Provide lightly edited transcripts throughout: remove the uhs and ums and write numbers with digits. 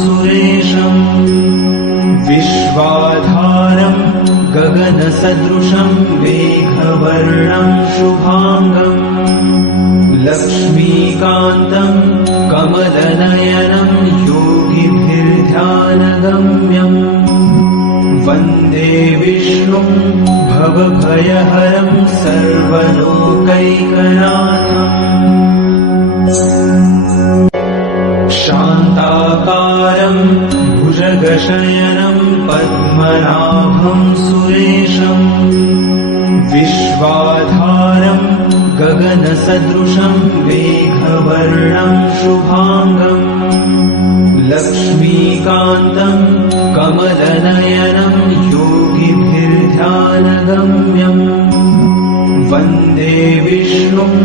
सुरेशम् विश्वाधारम् गगनसदृशम् मेघवर्णम् शुभाङ्गम् लक्ष्मीकान्तम् कमलनयनम् योगिभिर्ध्यानगम्यम् वन्दे विष्णुम् भवभयहरम् सर्वलोकैकनाथम् शान्ताकारम् भुजगशयनम् पद्मनाभम् सुरेशम् विश्वाधारम् गगनसदृशम् मेघवर्णम् शुभाङ्गम् लक्ष्मीकान्तम् कमलनयनम् योगिभिर्ध्यानगम्यम् वन्दे विष्णुम्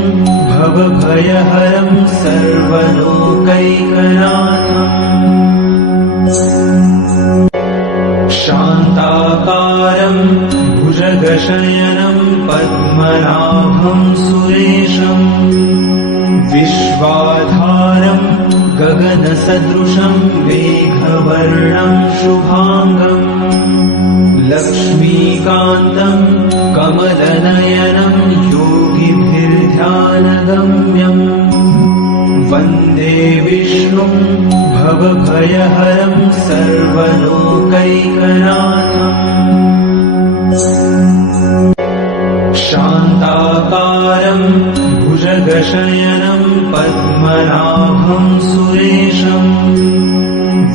भवभयहरम् सर्वलोकैकनाथम् शान्ताकारम् भुजगशयनम् पद्मनाभम् सुरेशम् विश्वाधारम् गगनसदृशम् मेघवर्णम् शुभाङ्गम् लक्ष्मीकान्तम् कमलनयनम् योगिभिर्ध्यानगम्यम् वन्दे विष्णुम् भवभयहरम् सर्वलोकैकनाथम् शान्ताकारम् भुजगशयनम् पद्मनाभम् सुरेशम्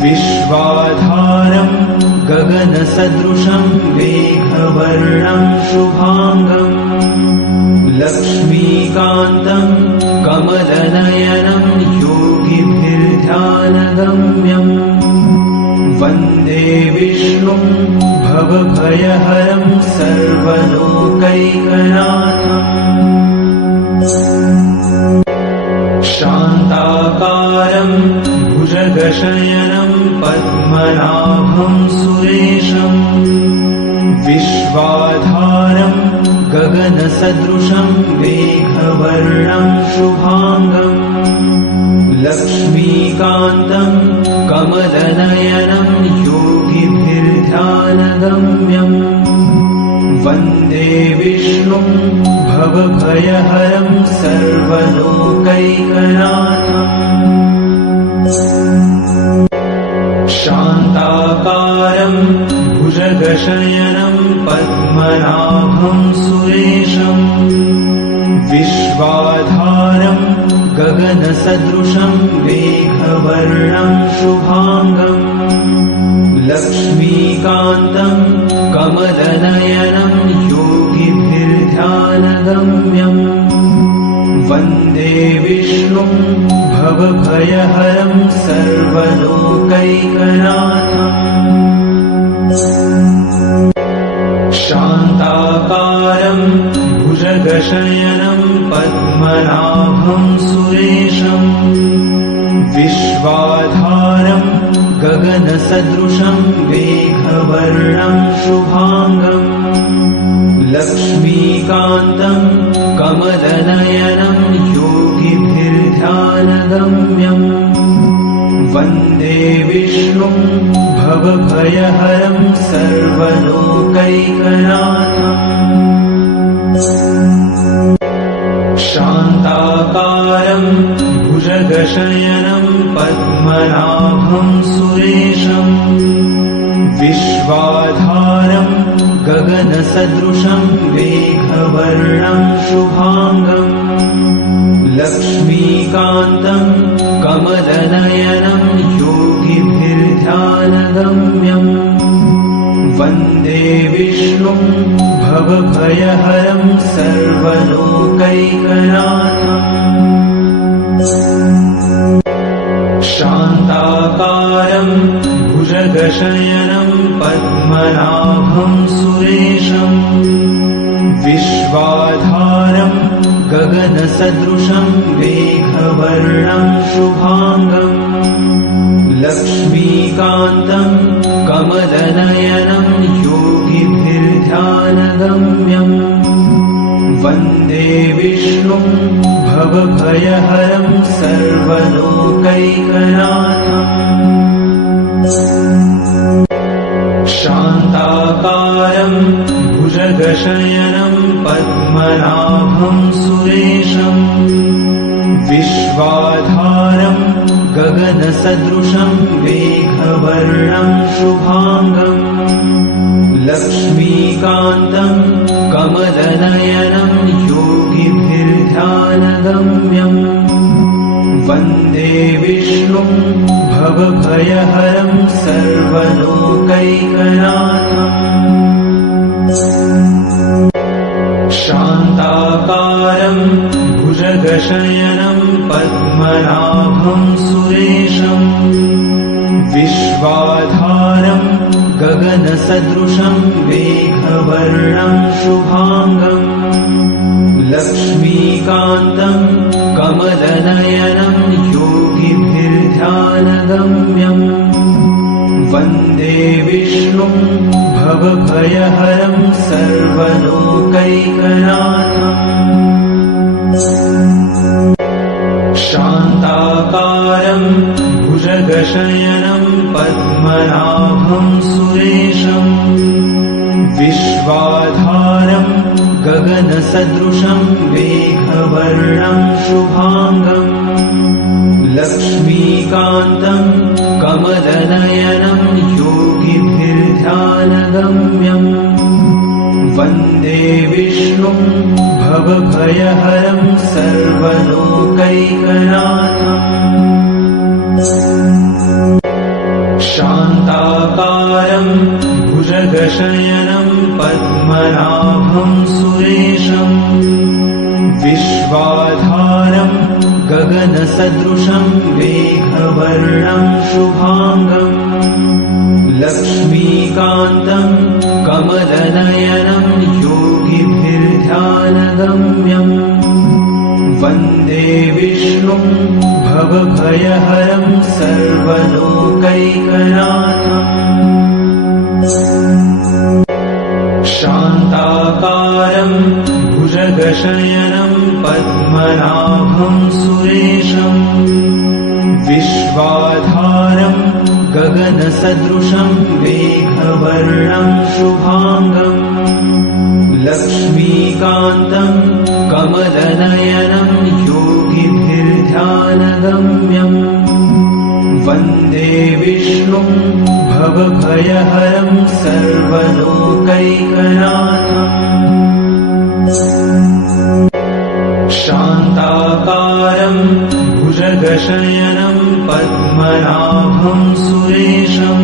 विश्वाधारम् गगनसदृशम् मेघवर्णम् शुभाङ्गम् लक्ष्मीकान्तम् कमलनयनम् योगिभिर्ध्यानगम्यम् वन्दे विष्णुम् भवभयहरम् सर्वलोकैकनाथम् शान्ताकारम् भुजगशयनम् पद्मनाभम् सुरेशम् विश्वाधारम् गगनसदृशम् मेघवर्णम् शुभाङ्गम् लक्ष्मीकान्तम् कमलनयनम् योगिभिर्ध्यानगम्यम् वन्दे विष्णुम् भवभयहरम् सर्वलोकैकनाथम् शान्ताकारम् भुजगशयनम् पद्मनाभम् सुरेशम् विश्वाधारम् गगनसदृशम् मेघवर्णम् शुभाङ्गम् लक्ष्मीकान्तम् कमलनयनम् योगिभिर्ध्यानगम्यम् वन्दे विष्णुम् भवभयहरम् सर्वलोकैकनाथम् शान्ताकारम् भुजगशयनम् पद्मनाभम् सुरेशम् विश्वाधारम् गगनसदृशम् मेघवर्णम् शुभाङ्गम् लक्ष्मीकान्तम् कमलनयनम् योगिभिर्ध्यानगम्यम् वन्दे विष्णुम् भवभयहरम् सर्वलोकैकनाथम् शान्ताकारम् भुजगशयनम् पद्मनाभम् सुरेशम् विश्वाधारम् गगनसदृशम् मेघवर्णम् शुभाङ्गम् लक्ष्मीकान्तम् कमलनयनम् योगिभिर्ध्यानगम्यम् वन्दे विष्णुम् भवभयहरम् सर्वलोकैकनाथम् शान्ताकारम् भुजगशयनम् पद्मनाभम् सुरेशम् विश्वाधारम् गगनसदृशम् मेघवर्णम् शुभाङ्गम् लक्ष्मीकान्तम् कमलनयनम् योगिभिर्ध्यानगम्यम् वन्दे विष्णुम् भवभयहरम् सर्वलोकैकनाथम् भुजगशयनं पद्मनाभं सुरेशं विश्वाधारं गगनसदृशं मेघवर्णं शुभांगं लक्ष्मीकान्तं कमलनयनं योगिभिर्ध्यानगम्यं वन्दे विष्णुं भवभयहरं सर्वलोकैकनाथम् शान्ताकारं भुजगशयनं पद्मनाभं सुरेशं विश्वाधारं गगनसदृशं मेघवर्णं शुभांगं लक्ष्मीकान्तं कमलनयनं योगिभिर्ध्यानगम्यं वन्दे विष्णुं भवभयहरं सर्वलोकैकनाथम् शान्ताकारं भुजगशयनं पद्मनाभं सुरेशं विश्वाधारं गगनसदृशं मेघवर्णं शुभांगं लक्ष्मीकान्तं कमलनयनं योगिभिर्ध्यानगम्यं वन्दे विष्णुं भवभयहरं सर्वलोकैकनाथम् शान्ताकारं भुजगशयनं पद्मनाभं सुरेशं विश्वाधारं गगनसदृशं मेघवर्णं शुभांगं लक्ष्मीकान्तं कमलनयनं योगिभिर्ध्यानगम्यं वन्दे विष्णुं भवभयहरं सर्वलोकैकनाथम् शान्ताकारं भुजगशयनं पद्मनाभं सुरेशं विश्वाधारं गगनसदृशं मेघवर्णं शुभांगं लक्ष्मीकान्तं कमलनयनं योगिभिर्ध्यानगम्यं वन्दे विष्णुं भवभयहरं सर्वलोकैकनाथम् शान्ताकारं भुजगशयनं पद्मनाभं सुरेशं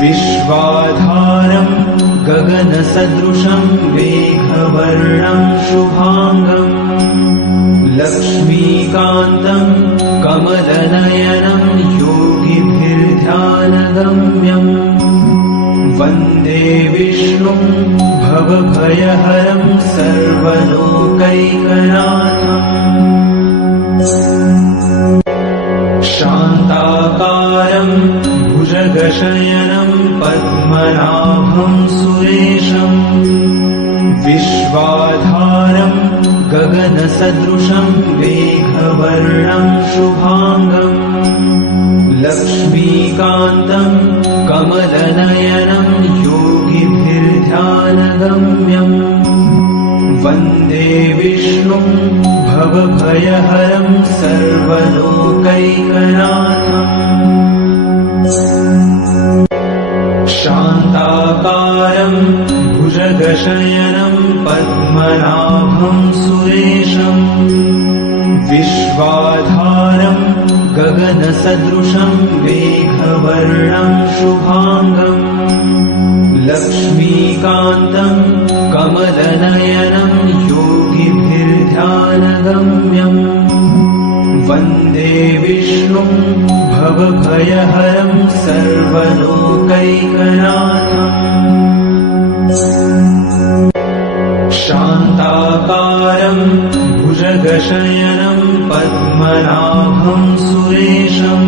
विश्वाधारं गगनसदृशं मेघवर्णं शुभांगं लक्ष्मीकान्तं कमलनयनं योगिभिर्ध्यानगम्यं वन्दे विष्णुं भवभयहरं सर्वलोकैकनाथम् शान्ताकारं भुजगशयनं पद्मनाभं सुरेशं विश्वाधारं गगनसदृशं मेघवर्णं शुभांगं लक्ष्मीकान्तं कमलनयनं योगिभिर्ध्यानगम्यं वन्दे विष्णुं भवभयहरं सर्वलोकैकनाथम् शान्ताकारं भुजगशयनं पद्मनाभं सुरेशं विश्वाधारं गगनसदृशं मेघवर्णं शुभांगं लक्ष्मीकान्तं कमलनयनं योगिभिर्ध्यानगम्यं वन्दे विष्णुं भवभयहरं सर्वलोकैकनाथम् शान्ताकारं भुजगशयनं पद्मनाभं सुरेशं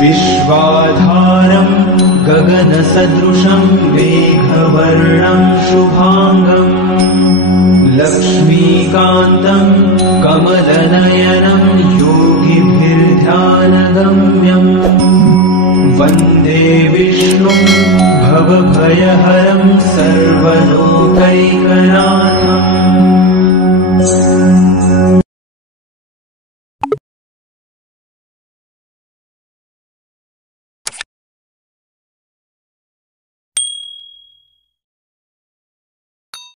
विश्वाधारं गगनसदृशं मेघवर्णं शुभांगं लक्ष्मीकान्तं कमलनयनं योगिभिर्ध्यानगम्यं वन्दे वन्दे विष्णुं भवभयहरं सर्वलोकैकनाथम्।